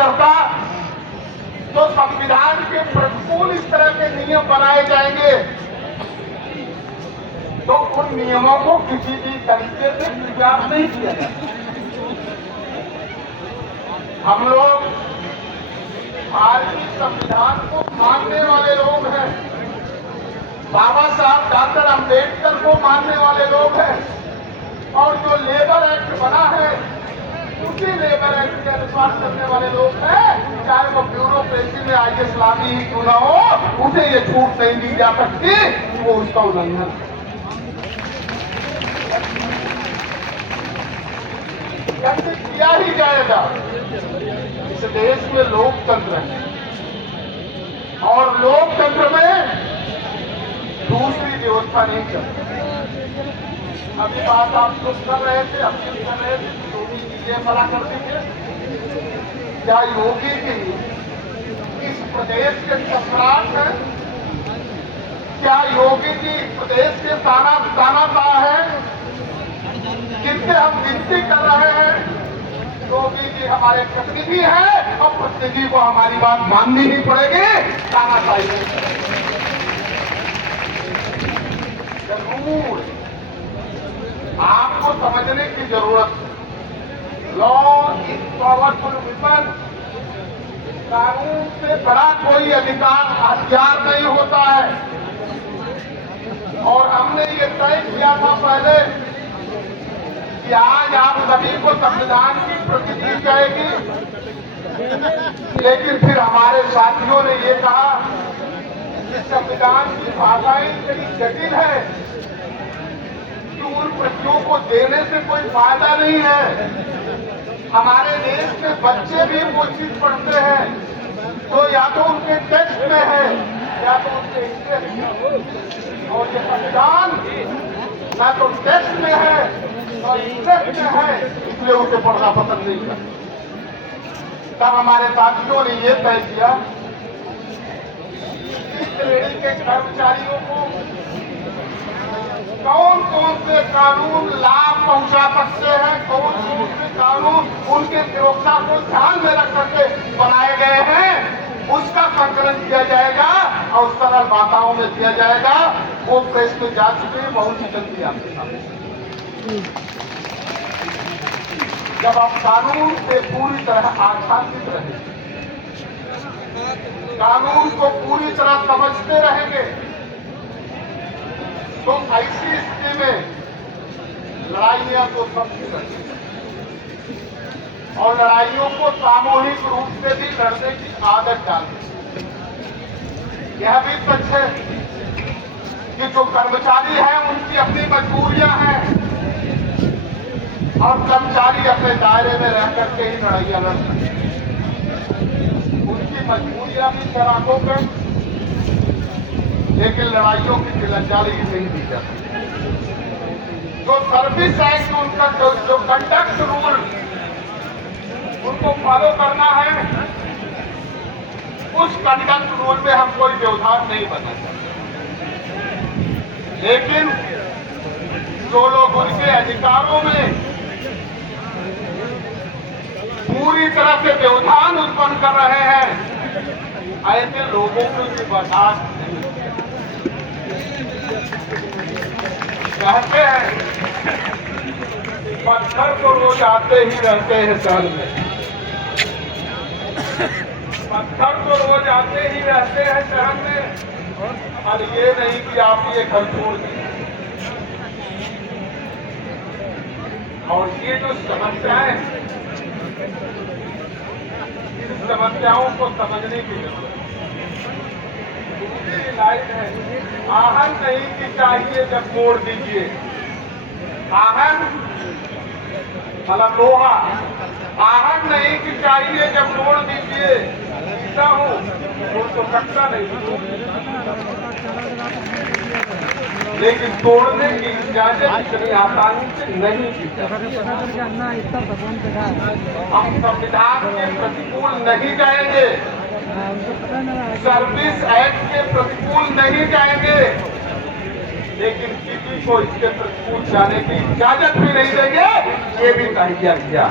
करता तो संविधान के प्रतिकूल इस तरह के नियम बनाए जाएंगे तो उन नियमों को किसी भी तरीके से स्वीकार नहीं किया जाता। हम लोग भारतीय संविधान को मानने वाले लोग हैं, बाबा साहब डॉक्टर अंबेडकर को मानने वाले लोग हैं और जो लेबर एक्ट बना है उसी लेबर एक्ट के अनुसार करने वाले लोग हैं। चाहे वो ब्यूरोक्रेसी में आइए इस्लामी ही क्यों ना हो, उसे ये छूट नहीं दी जा सकती कि वो उसका उल्लंघन कैसे किया ही जाएगा। इस देश में लोकतंत्र है और लोकतंत्र में दूसरी व्यवस्था नहीं चलती। अभी बात आप लोग कर रहे थे, हम कर रहे थे, योगी जी ये भला करते थे। क्या योगी जी इस प्रदेश के सम्राट हैं? क्या योगी जी प्रदेश के तानाशाह हैं जिनसे हम विनती कर रहे हैं? योगी जी हमारे प्रतिनिधि हैं और प्रतिनिधि को हमारी बात माननी ही पड़ेगी, तानाशाही जरूर आपको समझने की जरूरत है। Law is powerful weapon. कानून से बड़ा कोई हथियार नहीं होता है और हमने ये तय किया था पहले कि आज आप सभी को संविधान की प्रति दी जाएगी, लेकिन फिर हमारे साथियों ने ये कहा कि संविधान की भाषाएं इतनी जटिल है कि उन प्रतियों को देने से कोई फायदा नहीं है। हमारे देश के बच्चे भी वो चीज पढ़ते हैं तो या तो उनके टेक्स्ट में है या तो उनके इंटरेस्ट में, और ये संविधान ना तो टेक्स्ट में है और इंटरेस्ट में है, इसलिए उसे पढ़ना पसंद नहीं करते। तब हमारे साथियों ने ये तय किया इस श्रेणी के कर्मचारियों को कौन कौन से कानून लाभ पहुंचा सकते हैं, कौन कौन से कानून उनके सुरक्षा को ध्यान में रख करके बनाए गए हैं, उसका संकलन किया जाएगा और सरल भाषाओं में दिया जाएगा। वो प्रेस में जा चुके हैं, बहुत ही जल्दी आपके सामने। जब आप कानून से पूरी तरह आच्छादित रहेंगे, कानून को पूरी तरह समझते रहेंगे, तो ऐसी स्थिति में लड़ाइयां तो सबकी लड़ेंगी और लड़ाइयों को सामूहिक रूप से भी लड़ने की आदत डालनी। यह भी सच है कि जो कर्मचारी हैं उनकी अपनी मजबूरियां हैं और कर्मचारी अपने दायरे में रह करके ही लड़ाइयां लड़ सकते हैं। उनकी मजबूरियां भी सराखों पर, लेकिन लड़ाइयों की तिलंजाली नहीं दी जाती। जो सर्विस एक्ट उनका जो कंडक्ट रूल उनको फॉलो करना है, उस कंडक्ट रूल में हम कोई व्यवधान नहीं बना सकते, लेकिन जो लोग उनके अधिकारों में पूरी तरह से व्यवधान उत्पन्न कर रहे हैं, ऐसे लोगों को भी बर्दाश्त नहीं। कहते हैं पत्थर तो रोज आते ही रहते हैं शहर में, पत्थर तो रोज आते ही रहते हैं शहर में, और ये नहीं कि आप ये घर छोड़ दीजिए। और ये जो समस्याएं, इन समस्याओं को समझने की जरूरत है। आहन नहीं की चाहिए जब मोड़ दीजिए, आहन मतलब लोहा, आहन नहीं की चाहिए जब मोड़ दीजिए। जीता हूँ तो कटता नहीं, लेकिन तोड़ने की इजाजत इतनी आसानी से नहीं दी जाती। हम संविधान के प्रतिकूल नहीं जाएंगे, सर्विस एक्ट के प्रतिकूल नहीं जाएंगे, लेकिन किसी को इसके प्रतिकूल जाने की इजाजत भी नहीं देंगे, ये भी तय किया गया।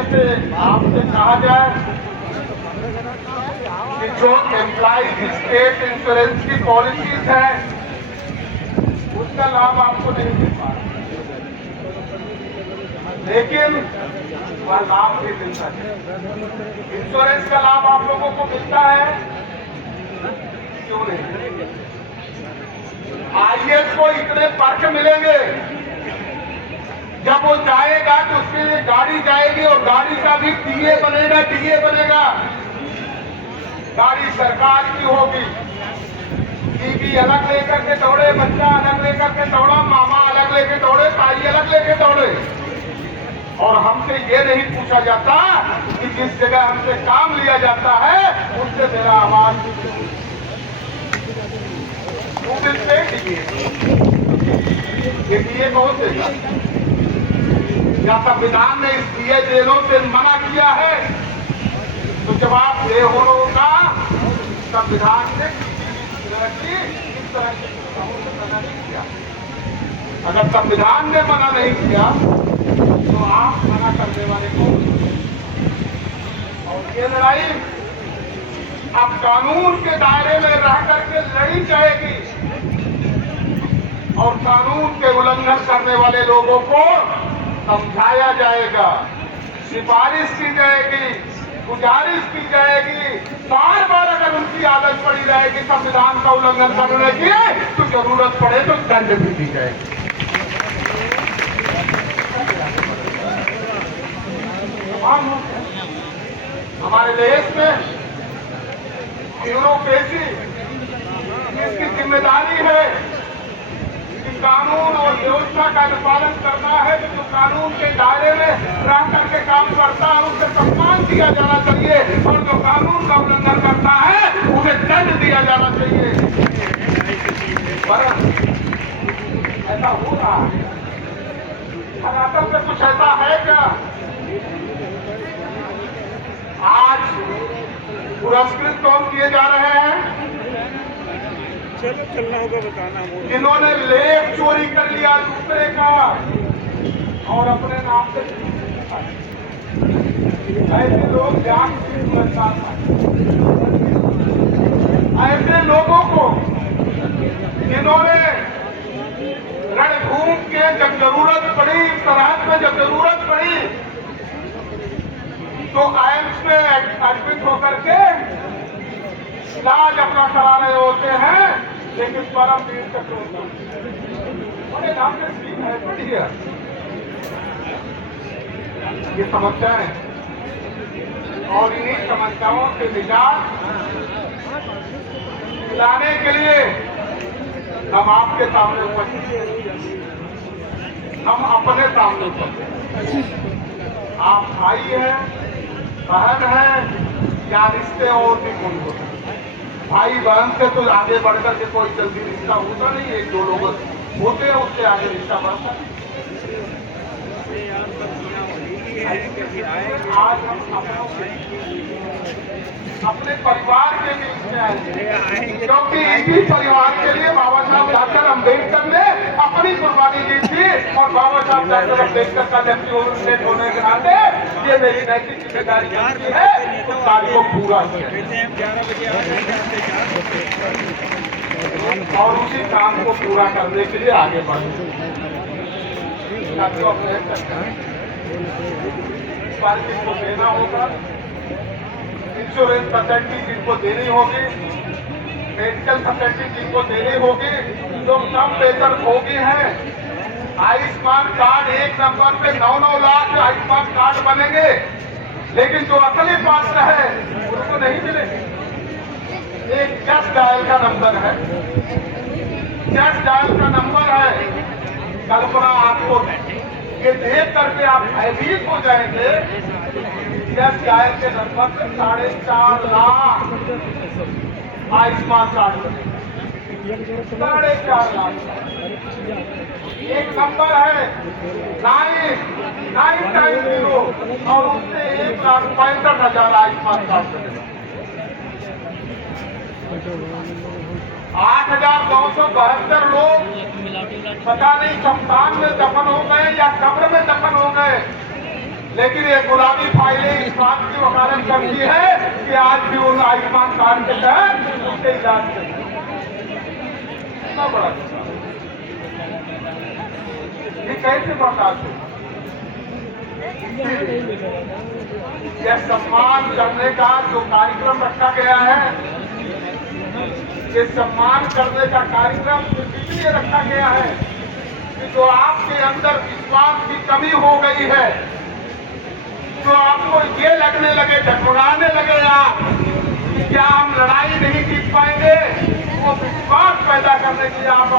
तरीके से आपसे कहा जाए कि जो एम्प्लॉइज स्टेट इंश्योरेंस की पॉलिसीज है उसका लाभ आपको नहीं मिल पा रहा, लेकिन वह लाभ भी मिलता है। इंश्योरेंस का लाभ आप लोगों को मिलता है, क्यों नहीं? आईएएस को इतने पर्क मिलेंगे, जब वो जाएगा तो उसके लिए गाड़ी जाएगी और गाड़ी का भी टीए बनेगा। गाड़ी सरकार की होगी, बीवी अलग लेकर के दौड़े, बच्चा अलग लेकर के दौड़ा, मामा अलग लेके दौड़े, ताई अलग लेके दौड़े, और हमसे ये नहीं पूछा जाता कि जिस जगह हमसे काम लिया जाता है उससे मेरा आवाज ये कौन देगा? या संविधान ने इस दिए देनों से मना किया है? तो जवाब दे होगा संविधान ने इस तरह की मना नहीं किया। अगर संविधान ने मना नहीं किया तो आप मना करने वाले कौन? और ये लड़ाई अब कानून के दायरे में रह करके लड़ी जाएगी और कानून के उल्लंघन करने वाले लोगों को समझाया जाएगा, सिफारिश की जाएगी, गुजारिश की जाएगी। बार बार अगर उनकी आदत पड़ी रहेगी संविधान का उल्लंघन करने की तो जरूरत पड़े तो दंड भी दी जाएगी। हमारे देश में ब्यूरोक्रेसी इसकी जिम्मेदारी है कि कानून और व्यवस्था का अनुपालन करना है। जो कानून के दायरे में रह करके काम करता है उसे सम्मान दिया जाना चाहिए, और जो कानून का उल्लंघन करता है उसे दंड दिया जाना चाहिए। पर ऐसा हो रहा है, धरातल में कुछ ऐसा है क्या? आज पुरस्कृत कौन किए जा रहे हैं? चलो चलना होगा बताना। जिन्होंने लेख चोरी कर लिया दूसरे का और अपने नाम से ऐसे लोग ऐसे लोगों को जिन्होंने रणभूमि के जब जरूरत पड़ी, सरहद में जब जरूरत पड़ी तो एम्स में एडमिट होकर के इलाज अपना करा रहे होते हैं, लेकिन परमवीर चक्रवर्ती नाम से ये समस्याएं, और इन्हीं समस्याओं से निजात दिलाने के लिए हम आपके सामने उपस्थित हैं, हम अपने सामने उपस्थित हैं। आप भाई हैं, बहन है, या रिश्ते और भी कोई होते हैं। भाई बहन से तो आगे बढ़कर के कोई जल्दी रिश्ता होता नहीं, एक दो लोग होते हैं उससे आगे रिश्ता बढ़ता है। आज हम अपने परिवार के बीच में आएंगे, क्योंकि इसी परिवार के लिए बाबा साहब डॉक्टर अम्बेडकर ने अपनी कुर्बानी दी थी, और बाबा साहब डॉक्टर अम्बेडकर का जबकि होने के नाते ये मेरी नैतिक जिम्मेदारी बनती है तो कार्य को पूरा और उसी काम को पूरा करने के लिए आगे बढ़े। को देना होगा, इंश्योरेंस फैसिलिटी जिनको देनी होगी, मेडिकल फैसिलिटी जिनको देनी होगी, जो कम वेतन भोगी हैं, आयुष्मान कार्ड एक नंबर पे 9-9 लाख आयुष्मान कार्ड बनेंगे, लेकिन जो असली पात्र है उनको नहीं मिलेंगे। एक जस्ट डायल का नंबर है, जस्ट डायल का नंबर है। कल्पना आपको ये देख करके आप भयभीत हो जाएंगे। जस्ट डायल के नंबर से 4.5 लाख आयुष्मान कार्ड बने, 4.5 लाख। एक नंबर है 990 और उससे 1,65,000 आयुष्मान कार्ड बने। 8,972 लोग पता नहीं शमशान में दफन हो गए या कब्र में दफन हो गए, लेकिन ये गुलाबी फाइलें इस बात की वकालत करती है कि आज भी उन आयुष्मान कार्ड के तहत उनके इलाज करते हैं। कितना बड़ा ये कैसे बर्दाश्त हो? यह सम्मान करने का जो कार्यक्रम रखा गया है, ये सम्मान करने का कार्यक्रम इसलिए रखा गया है कि जो आपके अंदर विश्वास की कमी हो गई है, जो आपको ये लगने लगे, डगमगाने लगे आप कि क्या हम लड़ाई नहीं जीत पाएंगे, वो विश्वास पैदा करने के लिए आप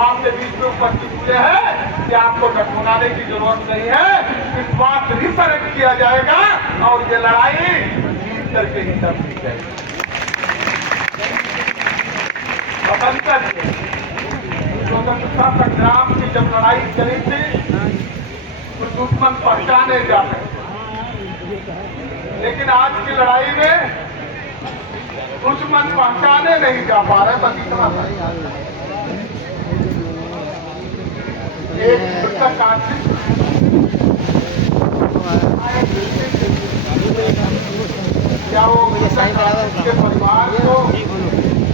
आपके बीच में उपस्थित हुए हैं कि आपको डगमगाने की जरूरत नहीं है। विश्वास रिसरेक्ट किया जाएगा और ये लड़ाई जीत करके ही तब जीत जाएगी। स्वतंत्रता संग्राम की जब लड़ाई चली थी तो दुश्मन पहचाने जाते थे, लेकिन आज की लड़ाई में दुश्मन पहचाने नहीं जा पा रहे। बस इतना एक मृतक आर्थिक क्या वो मृतक के परिवार को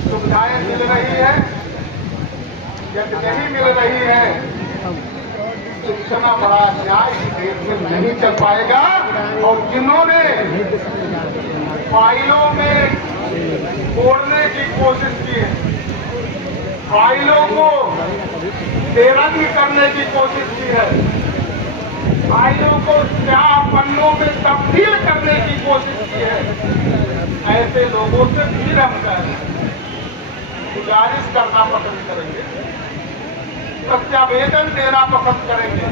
सुविधाएं मिल रही है या नहीं मिल रही है, इतना बड़ा न्याय देश में नहीं चल पाएगा। और जिन्होंने फाइलों में तोड़ने की कोशिश की है, फाइलों को बेरंग करने की कोशिश की है, फाइलों को चार पन्नों में तब्दील करने की कोशिश की है, ऐसे लोगों से फिर हम गुजारिश करना पसंद करेंगे, सत्यावेदन देना पसंद करेंगे।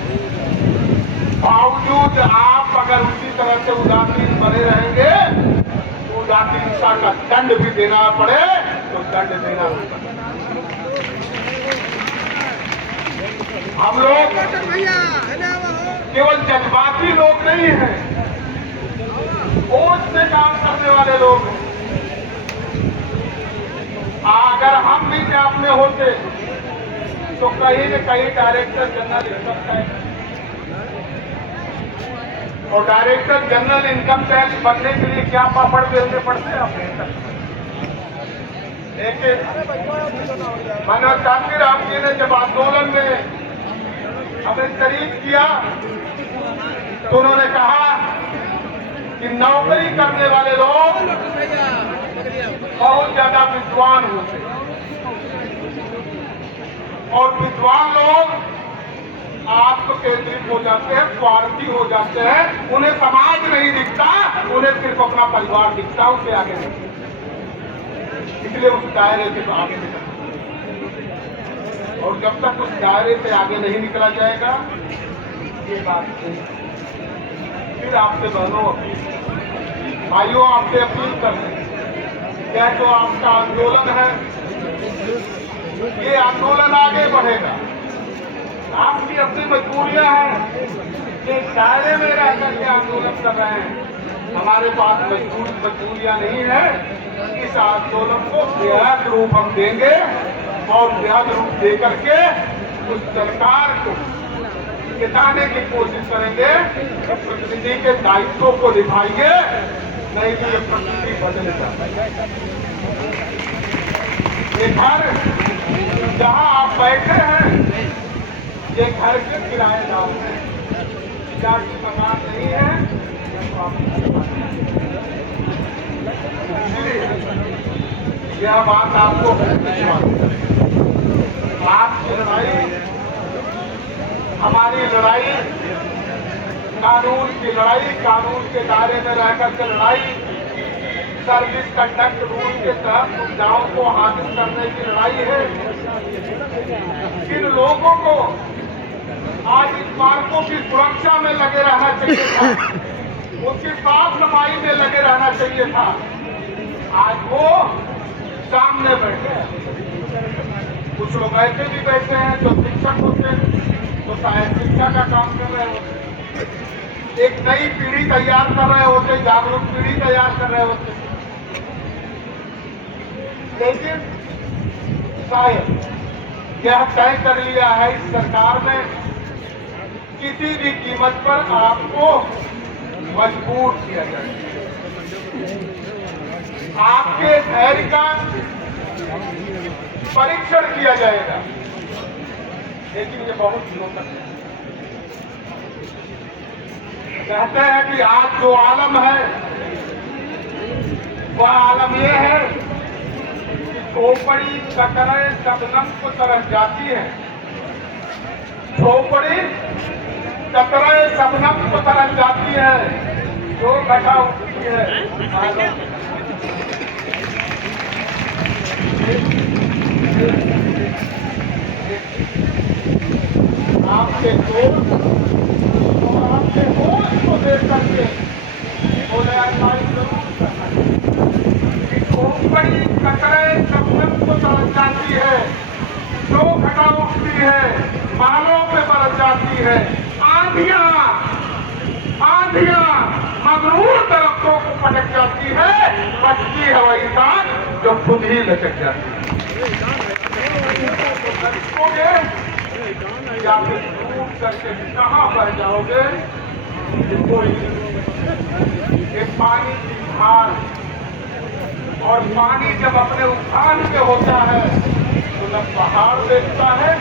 बावजूद आप अगर उसी तरह से उदासीन बने रहेंगे तो उदासीनता का दंड भी देना पड़े तो दंड देना होगा। हम लोग केवल जज्बाती लोग नहीं हैं, सोच से काम करने वाले लोग हैं। अगर हम भी कैब में होते तो कहीं न कहीं डायरेक्टर जनरल इनकम टैक्स और डायरेक्टर जनरल इनकम टैक्स बनने के लिए क्या पापड़ बेलने पड़ते हैं अपने। मनोज कांतिराम जी ने जब आंदोलन में हमें शरीक किया तो उन्होंने कहा कि नौकरी करने वाले लोग बहुत ज्यादा विद्वान होते हैं और विद्वान लोग आत्म केंद्रित हो जाते हैं, स्वार्थी हो जाते हैं, उन्हें समाज नहीं दिखता, उन्हें सिर्फ अपना परिवार दिखता, उससे आगे नहीं, इसलिए उस दायरे से आगे निकल। और जब तक उस दायरे से आगे नहीं निकला जाएगा ये बात नहीं। फिर आपसे बहनों भाइयों आपसे अपील करते हैं, क्या जो आपका आंदोलन है ये आंदोलन आगे बढ़ेगा। आपकी अपनी मजबूरियां हैं, ये दायरे में रह करके आंदोलन कर रहे हैं। हमारे पास मजबूरियां नहीं है। इस आंदोलन को बेहद रूप हम देंगे और बेहद रूप दे करके उस सरकार को जिताने की कोशिश करेंगे कि प्रतिनिधि के दायित्वों को निभाइए, नहीं तो ये प्रकृति बदल जाएगी। ये घर जहां आप बैठे हैं ये घर के किराएदार हैं, जाति मकान नहीं है। यह बात आपको आपकी लड़ाई, हमारी लड़ाई कानून की लड़ाई, कानून के दायरे में रहकर के लड़ाई, सर्विस कंडक्ट रूल के तहत सुविधाओं को हासिल करने की लड़ाई है। इन लोगों को आज इन पार्कों की सुरक्षा में लगे रहना चाहिए था, उसकी साफ सफाई में लगे रहना चाहिए था। आज वो सामने बैठे हैं। कुछ लोग ऐसे भी बैठे हैं जो शिक्षक होते हैं, तो शायद शिक्षा का काम कर रहे होते, एक नई पीढ़ी तैयार कर रहे होते, जागरूक पीढ़ी तैयार कर रहे होते। लेकिन शायद यह तय कर लिया है इस सरकार ने किसी भी कीमत पर आपको मजबूर किया जाएगा। आपके धैर्य का परीक्षण किया जाएगा। लेकिन ये बहुत दिनों तक कहते हैं कि आज जो आलम है वह आलम ये है कि खोपड़ी कतरे शबनम को तरह जाती है। खोपड़ी कतरे शबनम को तरह जाती है, जो घटा उठती है। आपके दोस्त और आपके होश को देख करके बोले जरूर करना कि खोपड़ी कतरे शबनम को तरह जाती है, जो घटा उठती है, महलों पे बरस जाती है। आंधियां मगरूर दरख्तों को पटक जाती है, बचती है वही सांस जो खुद ही लटक जाती है। या फिर टूट करके कहाँ पर जाओगे? कोई एक पानी की धार, और पानी जब अपने उफान पे होता है तो न पहाड़ देखता है,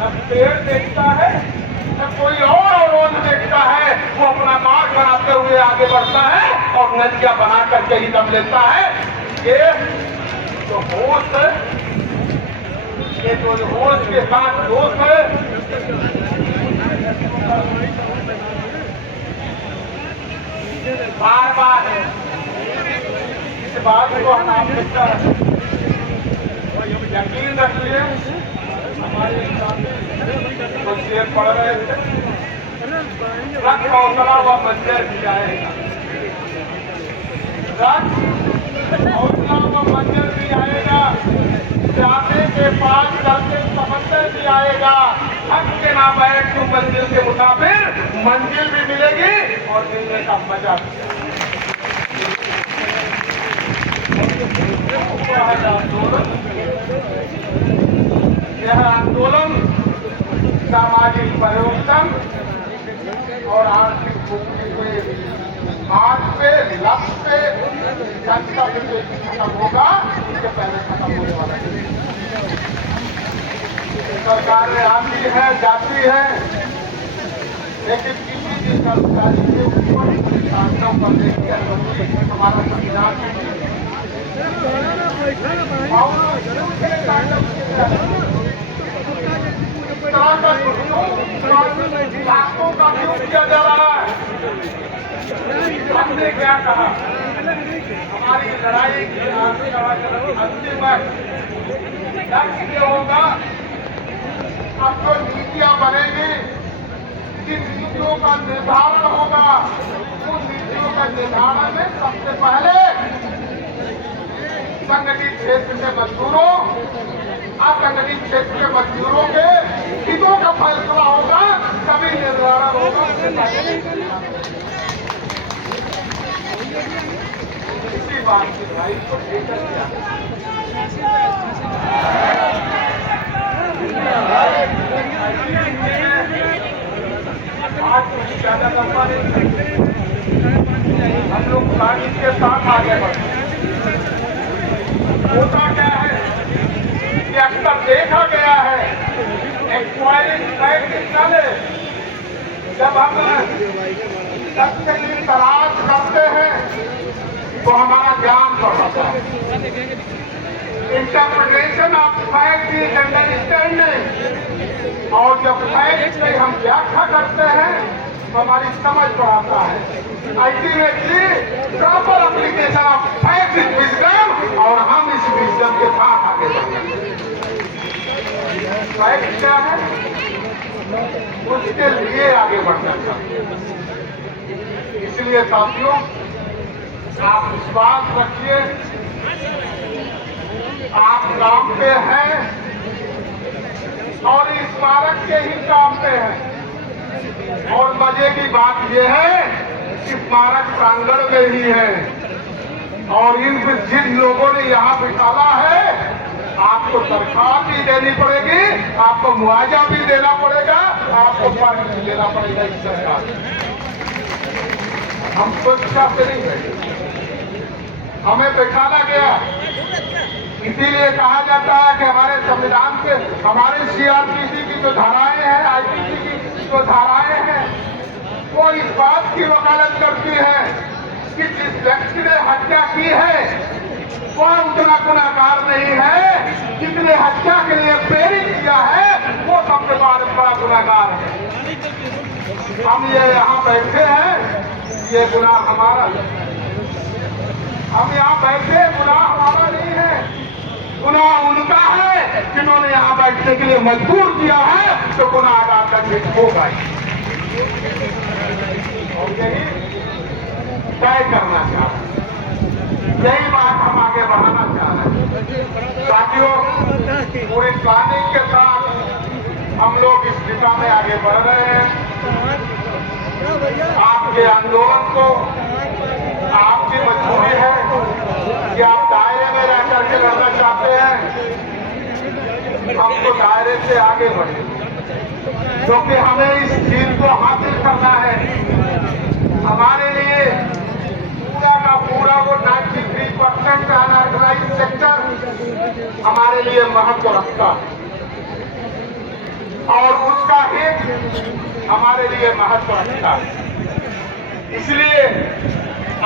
न पेड़ देखता है, न कोई और अवरोध देखता है। वो अपना मार्ग बनाते हुए आगे बढ़ता है और नदियां बना करके ही दम लेता है। ये जो होश है, ये जो होश के साथ दोष है, बार बार इस बात को हम आपसे यकीन रखिए। हमारे तो शेर पढ़ रहे थे, रख हौसला व मंजर भी आएगा, रख हौसला व मंजर भी आएगा, जाने के पास चलते समंदर भी आएगा। हक के ना बैठ तू मंजिल के मुसाफिर, मंजिल भी मिलेगी और मिलने का मजा भी आएगा। यह आंदोलन सामाजिक परिवर्तन और आर्थिक मुक्ति के मार्ग पे, लक्ष्य पे, गंतव्य पे खत्म होगा, इससे पहले खत्म होने वाला है। सरकारें आती है जाती है, लेकिन किसी भी कर्मचारी के ऊपर शासनों पर देखिए हमारा संविधान लाखों का क्यों किया जा रहा है? हमने क्या कहा? हमारी लड़ाई की अंतिम लक्ष्य होगा, अब जो नीतियां बनेगी, जिन नीतियों का निर्धारण होगा, उन नीतियों का निर्धारण में सबसे पहले संगठित क्षेत्र के मजदूरों, असंगठित क्षेत्र के मजदूरों के हितों का फैसला होगा, तभी निर्धारण होगा। इसी बात की लड़ाई को लेकर आज कुछ ज्यादा लंबा नहीं, हम लोग तारीख के साथ आगे बढ़ते हैं। होता क्या है कि अक्सर देखा गया है, एक्वायरिंग फैक्ट है, जब हम सत्य की तलाश करते हैं तो हमारा ज्ञान बढ़ता है। Interpretation of fact is understanding, और जब फैक्ट की हम व्याख्या करते हैं तो हमारी समझ बढ़ाता है। Ultimately proper application of fact is wisdom, और हम इस विजडम के साथ आगे बढ़ेंगे। फैक्ट क्या है? उसके लिए आगे बढ़ना चाहिए। इसलिए साथियों, आप विश्वास रखिए, आप काम पे हैं और इस स्मारक के ही काम पे हैं। और मजे की बात यह है कि स्मारक प्रांगण में ही है, और जिन लोगों ने यहाँ बिठाला है, आपको तनख्वाह भी देनी पड़ेगी, आपको मुआवजा भी देना पड़ेगा, आपको परमिशन लेना पड़ेगा इस सरकार से। हम स्वेच्छा से नहीं बैठे, हमें बैठाना गया। इसीलिए कहा जाता है कि हमारे संविधान के, हमारे सीआरपीसी की जो धाराएं हैं, आईपीसी की जो धाराएं हैं, वो इस बात की वकालत करती है कि जिस व्यक्ति ने हत्या की है वह उतना गुनाहगार नहीं है, जिसने हत्या के लिए प्रेरित किया है वो सबसे बड़ा गुनाहगार है। हम ये यहाँ बैठे हैं, ये गुनाह हमारा है। हम यहाँ बैठे, गुनाह हमारा नहीं है, गुनाह उनका है जिन्होंने यहाँ बैठने के लिए मजबूर किया है, तो गुनाहगार का जिद होगा ही। और यही तय करना चाह रहे हैं, यही बात हम आगे बढ़ाना चाह रहे हैं। साथियों, पूरी प्लानिंग के साथ हम लोग इस दिशा में आगे बढ़ रहे हैं। आपके आंदोलन को, आपकी मजबूरी है कि आप दायरे में रह करके लड़ना चाहते हैं। हम तो दायरे से आगे बढ़े, क्योंकि हमें इस चीज को हासिल करना है। हमारे लिए पूरा का पूरा वो 93% अनऑर्गेनाइज्ड सेक्टर हमारे लिए महत्व रखता है और उसका हित हमारे लिए महत्व रखता है। इसलिए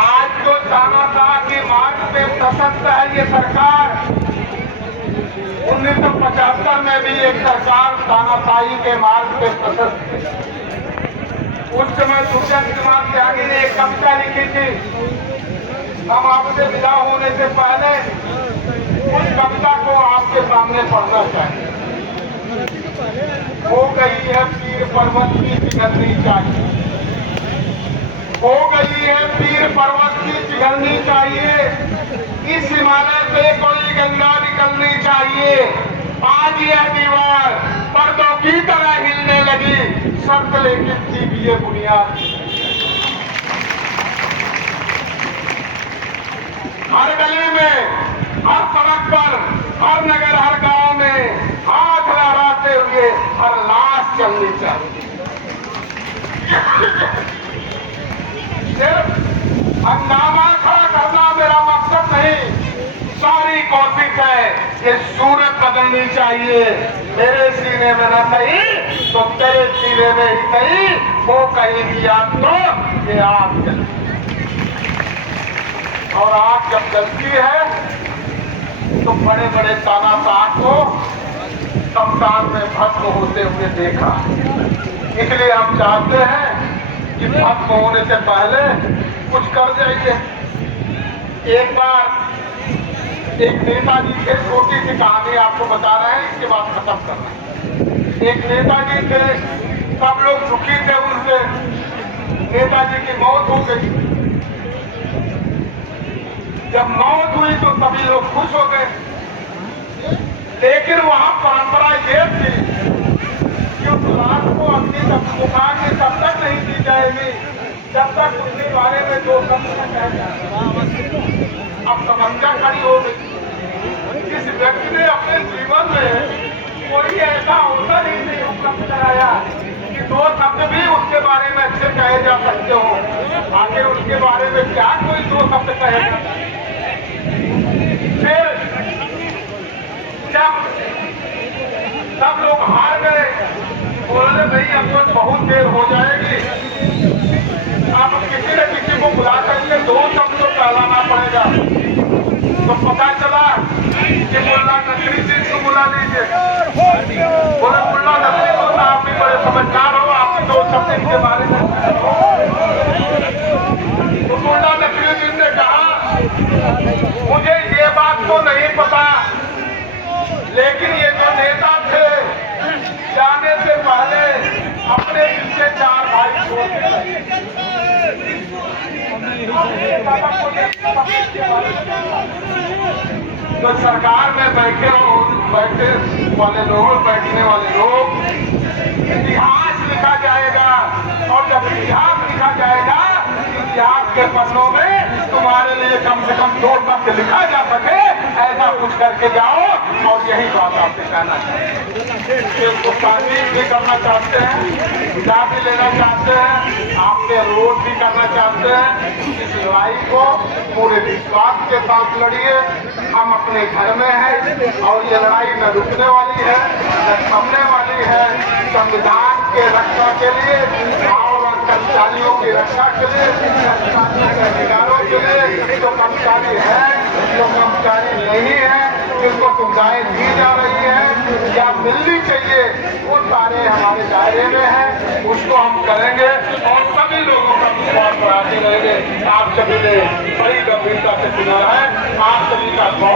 आज जो तानाशाह के मार्ग पे सशक्त है ये सरकार, 1975 में भी एक सरकार तानाशाही के मार्ग पे सशक्त है। उस समय दुष्यंत कुमार त्यागी ने एक कविता लिखी थी। हम आपसे विदा होने से पहले उस कविता को आपके सामने पढ़ना चाहिए। हो गई है पीर पर्वत की पिघलनी चाहिए, हो गई है पीर पर्वत की पिघलनी चाहिए, इस हिमालय से कोई गंगा निकलनी चाहिए। आज यह दीवार पर्दों की तरह हिलने लगी, शर्त लेकिन थी भी ये बुनियाद। हर गली में, हर सड़क पर, हर नगर, हर गांव में हाथ लहराते हुए हर लाश चलनी चाहिए। सिर्फ हंगामा खड़ा करना मेरा मकसद नहीं, सारी कोशिश है कि सूरत बदलनी चाहिए। मेरे सीने में न सही तो तेरे सीने में ही सही, वो कहीं भी आग तो ये आग जलती, और आग जब जलती है तो बड़े बड़े तानाशाह को शमशान में भस्म होते हुए देखा। इसलिए हम चाहते हैं कि भस्म होने से पहले कुछ कर जाइए। एक बार एक नेताजी थे, छोटी सी कहानी आपको बता रहे हैं, इसके बाद खत्म करना है। एक नेताजी थे, सब लोग दुखी थे उनसे, नेताजी की मौत हो गई। जब मौत हुई तो सभी लोग खुश हो गए, लेकिन वहां परंपरा ये थी कि उस लाश को अपनी मुखा के तब तक नहीं दी जाएगी जब तक उसके बारे में जो शब्द न कह जाए। अब समस्या खड़ी हो गई। जिस व्यक्ति ने अपने जीवन में कोई ऐसा अवसर ही नहीं उपलब्ध कराया कि दो शब्द भी उसके बारे में अच्छे कहे जा सकते हो, आगे उनके बारे में क्या कोई दो शब्द कहेगा। फिर जब सब लोग हार गए, बोले नहीं अब तो बहुत देर हो जाएगी, अब किसी न किसी को बुला करके दो शब्द तो कहलाना पड़ेगा। तो पता चला कि मुल्ला नकवी जी को बुला लीजिए। बोले मुल्ला नकवी को आप भी बड़े समझदार हो, आप दो शब्द इनके बारे में। तो मुल्ला नकवी जी ने कहा मुझे ये बात तो नहीं पता, लेकिन ये जो नेता थे जाने से पहले अपने पीछे चार भाई छोड़ गए। तो सरकार में बैठे वाले लोग, बैठने वाले लोग, इतिहास लिखा जाएगा, और जब इतिहास लिखा जाएगा, इतिहास के पन्नों में तुम्हारे लिए कम से कम दो शब्द लिखा जा सके ऐसा कुछ करके जाओ। और यही बात आपसे कहना चाहते हैं, उसको तारीफ भी करना चाहते हैं, विदा भी लेना चाहते हैं, आपके रोध भी करना चाहते हैं। इस लड़ाई को पूरे विश्वास के साथ लड़िए। हम अपने घर में हैं और ये लड़ाई न रुकने वाली है, न थमने वाली है। संविधान के रक्षा के लिए और कर्मचारियों की रक्षा के लिए, कर्मचारियों के अधिकारों के लिए, जो कर्मचारी है, जो कर्मचारी नहीं है, जिनको सुविधाएं दी जा रही है या मिलनी चाहिए, वो सारे हमारे दायरे में है। उसको हम करेंगे और सभी लोगों का विश्वास बढ़ाते रहेंगे। आप सभी ने बड़ी गंभीरता से सुना है। आप सभी का बहुत